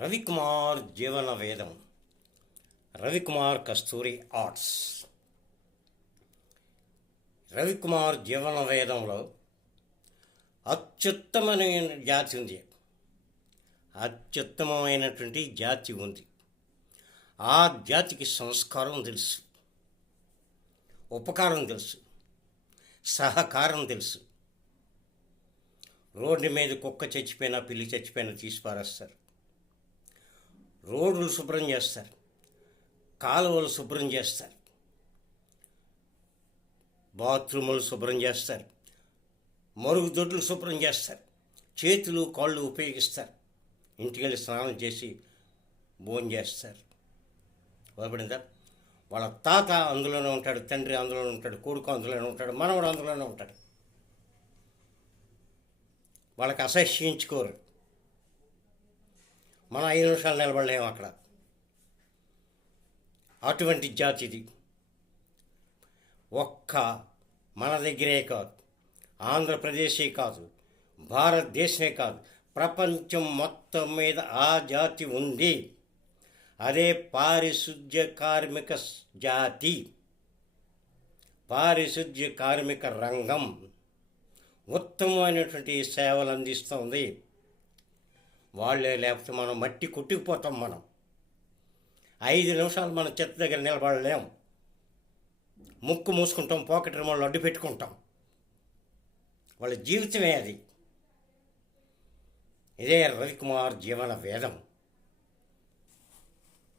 రవికుమార్ జీవన వేదం. రవికుమార్ కస్తూరి ఆర్ట్స్. రవికుమార్ జీవన వేదంలో అత్యుత్తమమైన జాతి ఉంది. అత్యుత్తమమైనటువంటి జాతి ఉంది. ఆ జాతికి సంస్కారం తెలుసు, ఉపకారం తెలుసు, సహకారం తెలుసు. రోడ్డు మీద కుక్క చచ్చిపోయినా పిల్లి చచ్చిపోయినా తీసి పారేస్తారు. రోడ్లు శుభ్రం చేస్తారు, కాలువలు శుభ్రం చేస్తారు, బాత్రూములు శుభ్రం చేస్తారు, మరుగుదొడ్లు శుభ్రం చేస్తారు, చేతులు కాళ్ళు ఉపయోగిస్తారు, ఇంటికి వెళ్ళి స్నానం చేసి భోజనం చేస్తారు. బాగుపడిందా? వాళ్ళ తాత అందులోనే ఉంటాడు, తండ్రి అందులోనే ఉంటాడు, కొడుకు అందులోనే ఉంటాడు, మనవడు అందులోనే ఉంటాడు. వాళ్ళకి అసహ్యించుకోరు. మనం 5 నిమిషాలు నిలబడలేము అక్కడ. అటువంటి జాతిది. ఒక్క మన దగ్గరే కాదు, ఆంధ్రప్రదేశే కాదు, భారతదేశమే కాదు, ప్రపంచం మొత్తం మీద ఆ జాతి ఉంది. అదే పారిశుద్ధ్య కార్మిక జాతి. పారిశుద్ధ్య కార్మిక రంగం ఉత్తమమైనటువంటి సేవలు అందిస్తుంది. వాళ్ళే లేకపోతే మనం మట్టి కొట్టుకుపోతాం. మనం 5 నిమిషాలు మనం చెత్త దగ్గర నిలబడలేం. ముక్కు మూసుకుంటాం, పాకెట్ రుమాలు అడ్డు పెట్టుకుంటాం. వాళ్ళ జీవితమే అది. ఇదే రవికుమార్ జీవన వేదం.